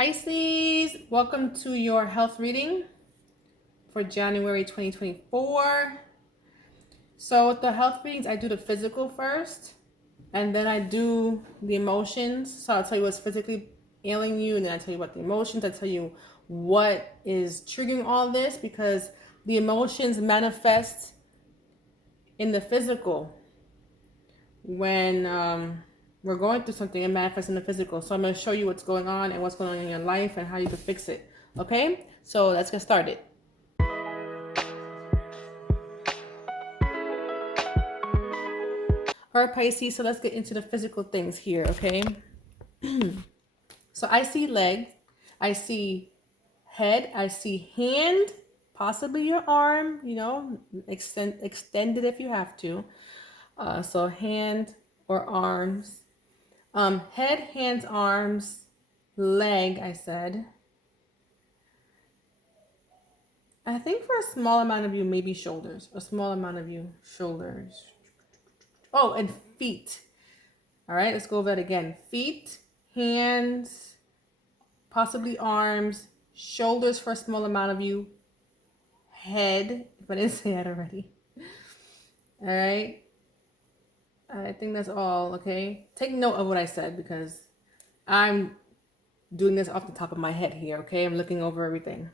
Pisces, welcome to your health reading for January 2024. So with the health readings, I do the physical first, and then I do the emotions. So I'll tell you what's physically ailing you, and then I tell you about the emotions. I tell you what is triggering all this, because the emotions manifest in the physical. When we're going through something, it manifests in the physical. So I'm going to show you what's going on and what's going on in your life and how you can fix it. Okay? So let's get started. All right, Pisces, so let's get into the physical things here, okay? So I see leg, I see head, I see hand, possibly your arm, extend it if you have to. So hand or arms. Head, hands, arms, leg, I said. I think for a small amount of you, maybe shoulders. A small amount of you, shoulders. Oh, and feet. All right, let's go over that again. Feet, hands, possibly arms, shoulders for a small amount of you, head, if I didn't say that already. All right. I think that's all, okay? Take note of what I said because I'm doing this off the top of my head here, okay? I'm looking over everything.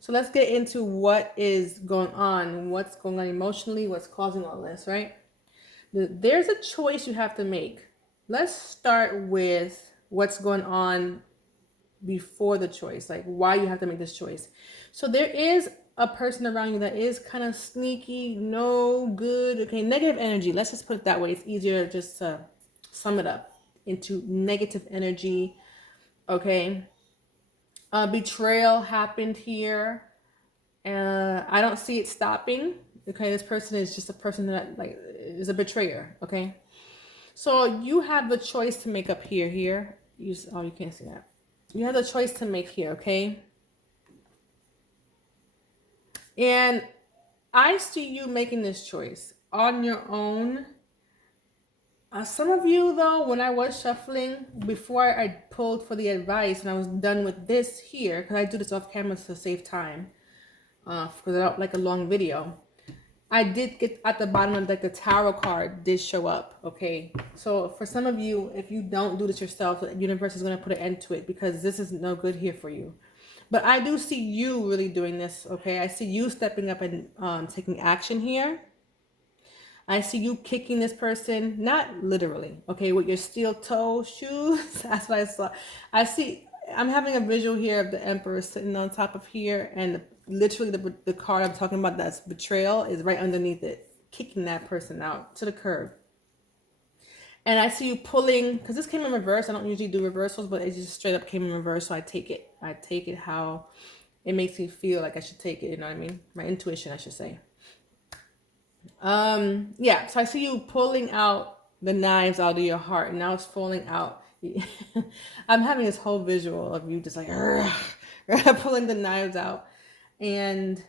So let's get into what is going on, what's going on emotionally, what's causing all this, right? There's a choice you have to make. Let's start with what's going on before the choice, like why you have to make this choice. So there is a person around you that is kind of sneaky, no good, okay, negative energy. Let's just put it that way. It's easier just to sum it up into negative energy, okay? Betrayal happened here. I don't see it stopping. Okay, this person is just a person that is a betrayer. Okay, so you have the choice to make up here. You can't see that. You have the choice to make here. Okay, and I see you making this choice on your own. Some of you, though, when I was shuffling, before I pulled for the advice and I was done with this here, because I do this off camera to save time, because I don't like a long video. I did get at the bottom of the tarot card did show up, okay? So for some of you, if you don't do this yourself, the universe is going to put an end to it because this is no good here for you. But I do see you really doing this, okay? I see you stepping up and taking action here. I see you kicking this person, not literally, okay, with your steel toe shoes. That's what I saw. I'm having a visual here of the Emperor sitting on top of here, and literally the card I'm talking about that's betrayal is right underneath it, kicking that person out to the curb. And I see you pulling, because this came in reverse. I don't usually do reversals, but it just straight up came in reverse, so I take it. I take it how it makes me feel like I should take it, you know what I mean? My intuition, I should say. Yeah, so I see you pulling out the knives out of your heart, and now it's falling out. I'm having this whole visual of you just like pulling the knives out, and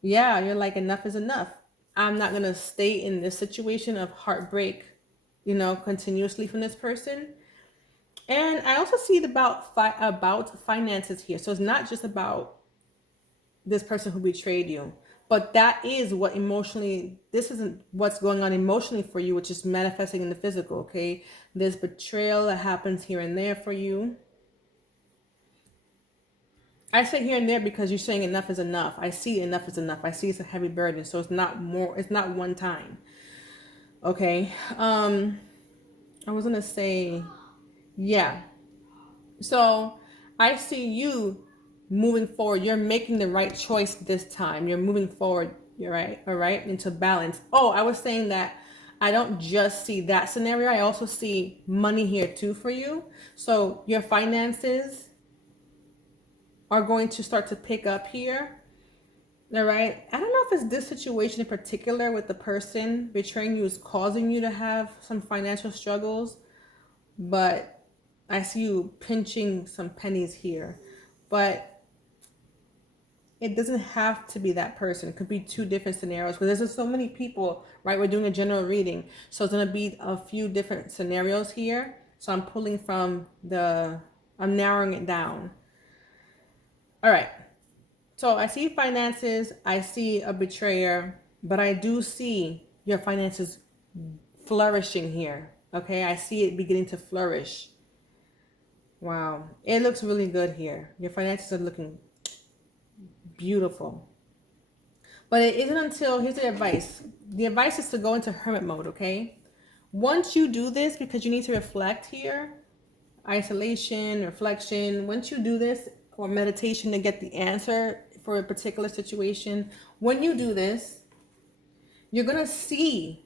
yeah, you're like, enough is enough. I'm not gonna stay in this situation of heartbreak, continuously from this person. And I also see it about finances here. So it's not just about this person who betrayed you, but that is what this isn't what's going on emotionally for you, which is manifesting in the physical, okay? There's betrayal that happens here and there for you. I say here and there because you're saying enough is enough. I see enough is enough. I see it's a heavy burden, so it's not one time. Okay. I was gonna say, yeah. So I see you moving forward. You're making the right choice this time. You're moving forward. You're right. All right. Into balance. Oh, I was saying that I don't just see that scenario. I also see money here too for you. So your finances are going to start to pick up here. All right. I don't know if it's this situation in particular with the person betraying you is causing you to have some financial struggles, but I see you pinching some pennies here. But it doesn't have to be that person. It could be two different scenarios because there's so many people, right? We're doing a general reading. So it's going to be a few different scenarios here. So I'm pulling from the I'm narrowing it down. All right. So I see finances, I see a betrayer, but I do see your finances flourishing here. Okay, I see it beginning to flourish. Wow, it looks really good here. Your finances are looking beautiful. But it isn't until, here's the advice. The advice is to go into hermit mode, okay? Once you do this, because you need to reflect here, isolation, reflection, once you do this, or meditation to get the answer for a particular situation, when you do this, you're going to see,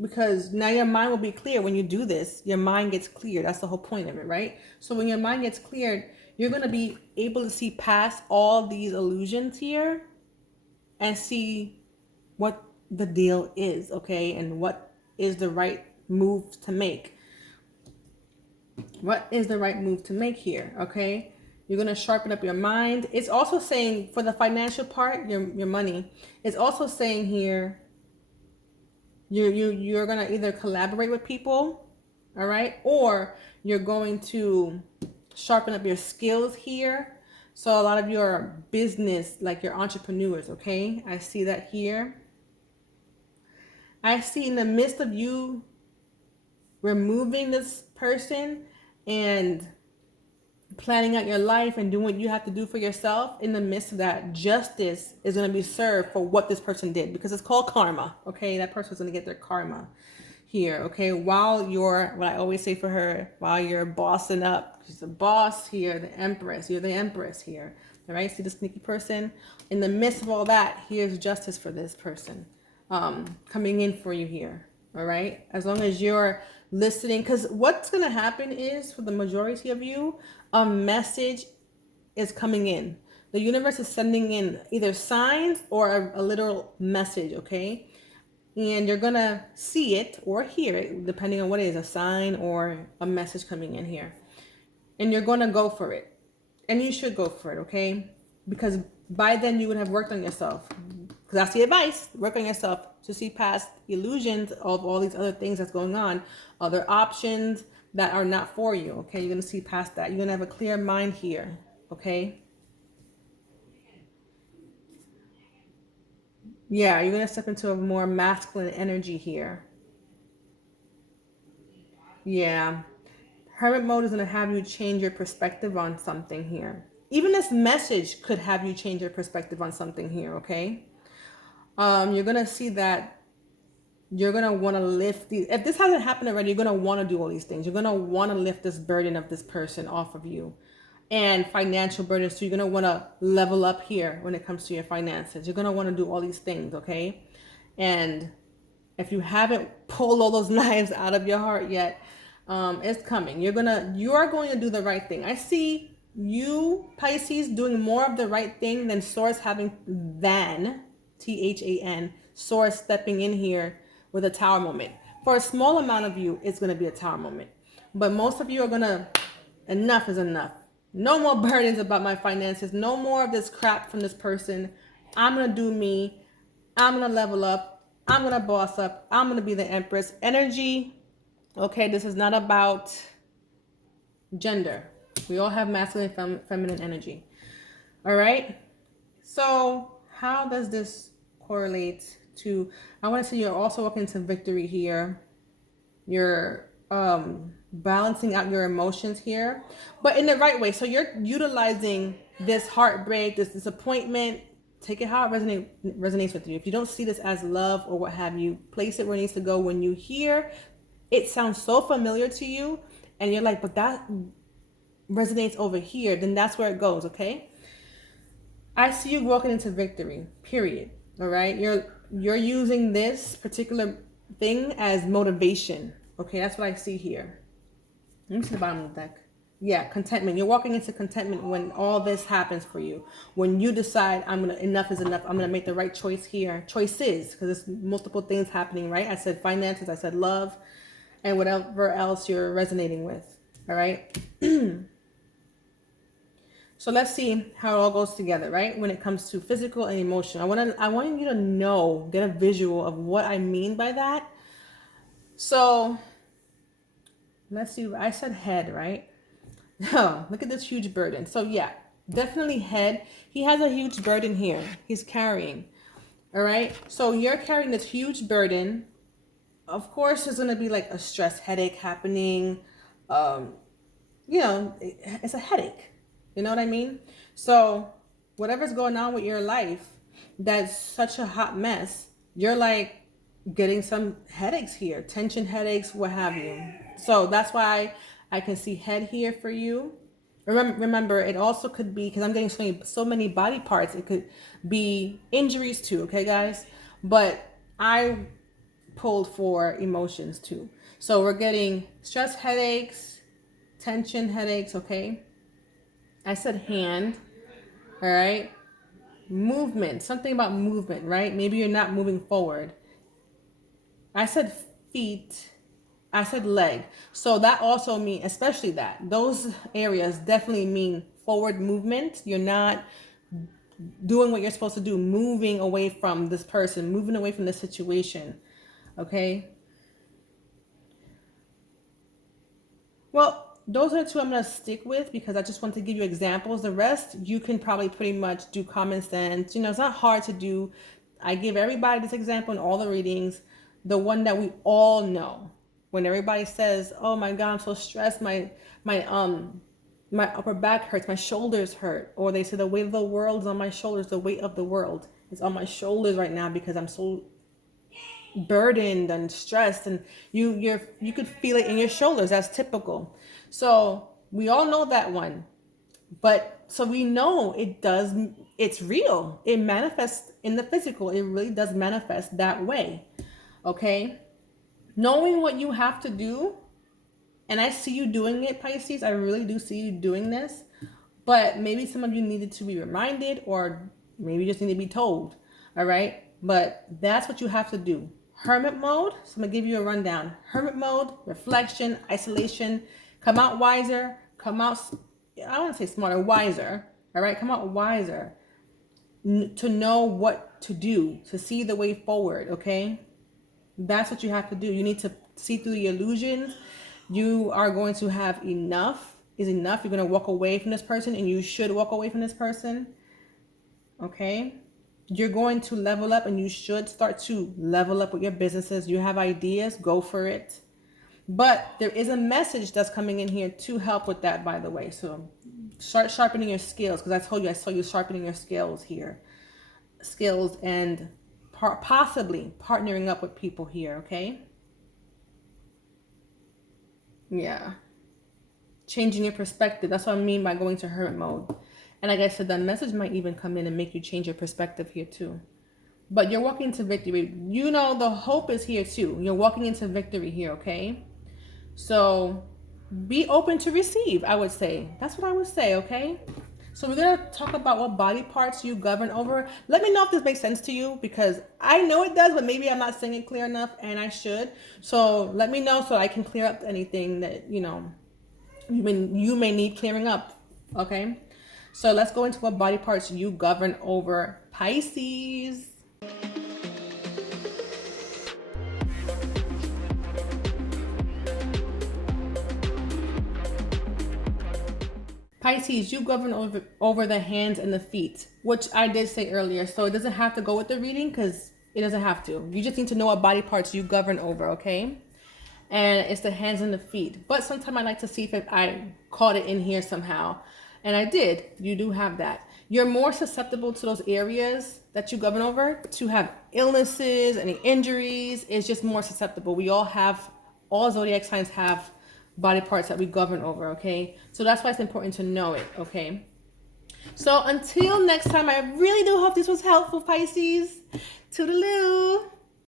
because now your mind will be clear. When you do this, your mind gets clear. That's the whole point of it, right? So when your mind gets cleared, you're going to be able to see past all these illusions here and see what the deal is, okay? And what is the right move to make. What is the right move to make here, okay? You're going to sharpen up your mind. It's also saying for the financial part, your money, it's also saying here, you're going to either collaborate with people, all right? Or you're going to sharpen up your skills here. So a lot of your business, like your entrepreneurs, okay? I see that here. I see in the midst of you removing this person and planning out your life and doing what you have to do for yourself, in the midst of that, justice is going to be served for what this person did, because it's called karma, okay? That person's going to get their karma here, okay? While you're, what I always say for her, while you're bossing up, she's the boss here, the empress, you're the empress here, all right? See the sneaky person? In the midst of all that, here's justice for this person coming in for you here, all right? As long as you're listening, because what's going to happen is, for the majority of you, a message is coming in. The universe is sending in either signs or a literal message, okay? And you're going to see it or hear it, depending on what it is, a sign or a message coming in here. And you're going to go for it. And you should go for it, okay? Because by then you would have worked on yourself. Because that's the advice. Work on yourself to see past illusions of all these other things that's going on. Other options that are not for you, okay? You're going to see past that. You're going to have a clear mind here, okay? Yeah, you're going to step into a more masculine energy here. Yeah. Hermit mode is going to have you change your perspective on something here. Even this message could have you change your perspective on something here, okay? You're going to see that you're going to want to lift these. If this hasn't happened already, you're going to want to do all these things. You're going to want to lift this burden of this person off of you. And financial burden. So you're going to want to level up here when it comes to your finances. You're going to want to do all these things, okay? And if you haven't pulled all those knives out of your heart yet, it's coming. You are going to do the right thing. I see you, Pisces, doing more of the right thing than Source having THAN, Source stepping in here with a tower moment. For a small amount of you, it's going to be a tower moment. But most of you are going to, enough is enough. No more burdens about my finances. No more of this crap from this person. I'm going to do me. I'm going to level up. I'm going to boss up. I'm going to be the empress. Energy. Okay, this is not about gender. We all have masculine and feminine energy. All right. So how does this correlate to, I want to say you're also walking into victory here. You're balancing out your emotions here, but in the right way. So you're utilizing this heartbreak, this disappointment. Take it how it resonates with you. If you don't see this as love or what have you, place it where it needs to go. When you hear it sounds so familiar to you and you're like, but that resonates over here, then that's where it goes, okay? I see you walking into victory, period. All right? You're using this particular thing as motivation. Okay, that's what I see here. Let me see the bottom of the deck. Yeah, contentment. You're walking into contentment when all this happens for you. When you decide, enough is enough. I'm gonna make the right choice here. Choices, because there's multiple things happening, right? I said finances, I said love, and whatever else you're resonating with. All right. So let's see how it all goes together, right? When it comes to physical and emotional. I want you to know, get a visual of what I mean by that. So let's see, I said head, right? Oh, look at this huge burden. So yeah, definitely head. He has a huge burden here. He's carrying. All right. So you're carrying this huge burden. Of course, there's gonna be like a stress headache happening. Um, it's a headache. You know what I mean? So whatever's going on with your life, that's such a hot mess. You're like getting some headaches here, tension headaches, what have you. So that's why I can see head here for you. Remember, it also could be, because I'm getting so many body parts, it could be injuries too, okay, guys? But I pulled for emotions too. So we're getting stress headaches, tension headaches, okay? I said hand, all right? Movement, something about movement, right? Maybe you're not moving forward. I said feet. I said leg. So that also means, especially that, those areas definitely mean forward movement. You're not doing what you're supposed to do, moving away from this person, moving away from the situation. Okay? Well, those are the two I'm going to stick with because I just want to give you examples. The rest, you can probably pretty much do common sense. It's not hard to do. I give everybody this example in all the readings. The one that we all know. When everybody says, "Oh my God, I'm so stressed. My upper back hurts. My shoulders hurt," or they say, "The weight of the world is on my shoulders. The weight of the world is on my shoulders right now because I'm so burdened and stressed," and you could feel it in your shoulders. That's typical. So we all know that one, but so we know it's real. It manifests in the physical. It really does manifest that way. Okay, knowing what you have to do, and I see you doing it, Pisces. I really do see you doing this, but maybe some of you needed to be reminded, or maybe you just need to be told. All right, but that's what you have to do. Hermit mode. So I'm gonna give you a rundown. Hermit mode, reflection, isolation. Come out wiser. Come out, I don't want to say smarter, wiser. All right, come out wiser to know what to do, to see the way forward. Okay, that's what you have to do. You need to see through the illusions. You are going to have enough is enough. You're going to walk away from this person, and you should walk away from this person. Okay, you're going to level up, and you should start to level up with your businesses. You have ideas, go for it. But there is a message that's coming in here to help with that, by the way. So start sharpening your skills, because I saw you sharpening your skills here. Skills and possibly partnering up with people here, okay? Yeah. Changing your perspective. That's what I mean by going to hermit mode. And like I said, that message might even come in and make you change your perspective here too. But you're walking into victory. The hope is here too. You're walking into victory here, okay? So be open to receive, I would say. That's what I would say, okay? So we're going to talk about what body parts you govern over. Let me know if this makes sense to you, because I know it does, but maybe I'm not saying it clear enough, and I should. So let me know so I can clear up anything that, you may need clearing up, okay? So let's go into what body parts you govern over, Pisces. Pisces, you govern over the hands and the feet, which I did say earlier. So it doesn't have to go with the reading, because it doesn't have to. You just need to know what body parts you govern over, okay? And it's the hands and the feet. But sometimes I like to see if I caught it in here somehow. And I did. You do have that. You're more susceptible to those areas that you govern over to have illnesses, any injuries. It's just more susceptible. All zodiac signs have body parts that we govern over, okay? So that's why it's important to know it, okay? So until next time, I really do hope this was helpful, Pisces. Toodaloo.